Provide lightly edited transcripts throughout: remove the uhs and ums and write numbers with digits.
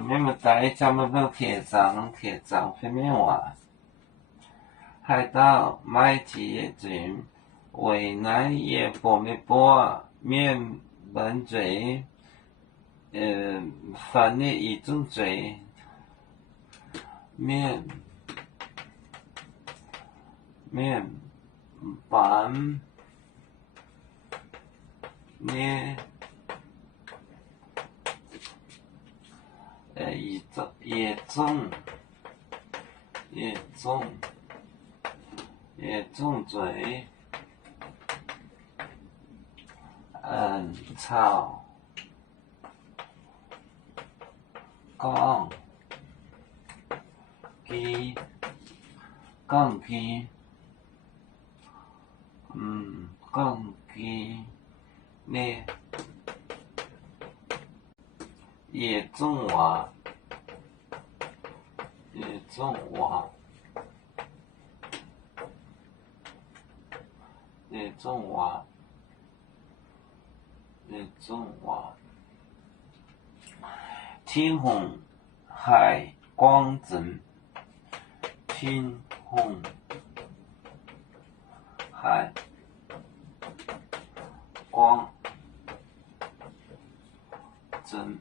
咩物大江么要铁章片面话。海岛麦基军为南也波灭波面本嘴，反的一种嘴面板面野种嘴草杠机杠机呢野种蛙天虹海光针天虹海光针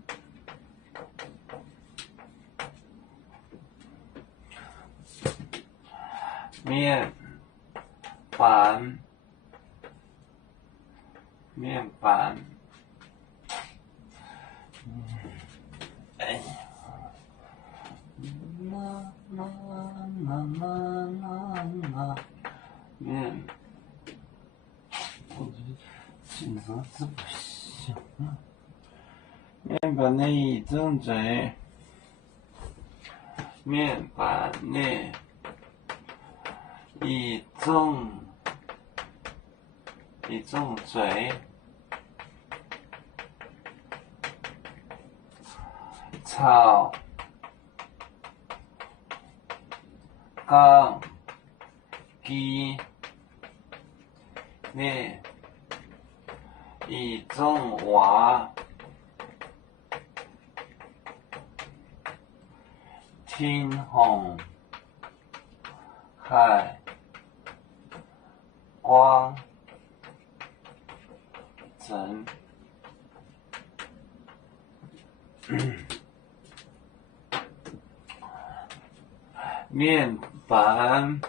面板面，我紧张是不行啊。面板内一种嘴，面板内一种嘴，草杠机呢一种蛙天虹海光针面板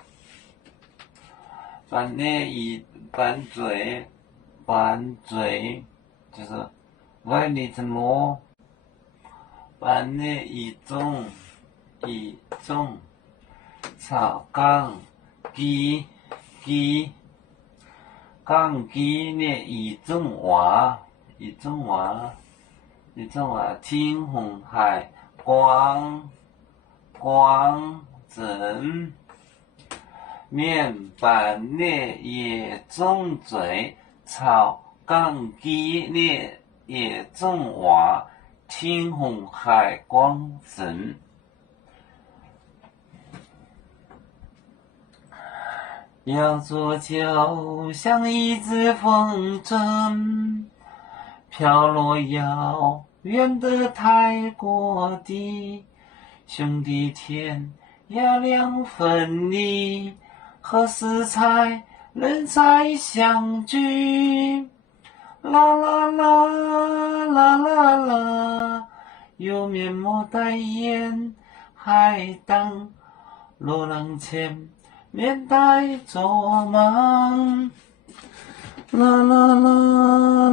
内一板嘴就是外里的螺，板内一种草杠机呢一种蛙天虹海光针面板内也种嘴草杠机呢也种蛙天虹海光针。要做就像一只风筝，飘落遥远的泰国地，兄弟天涯两分离，何时才能再相聚？啦啦啦啦啦啦，有面膜代言海荡罗浪前面带做梦，啦啦啦啦。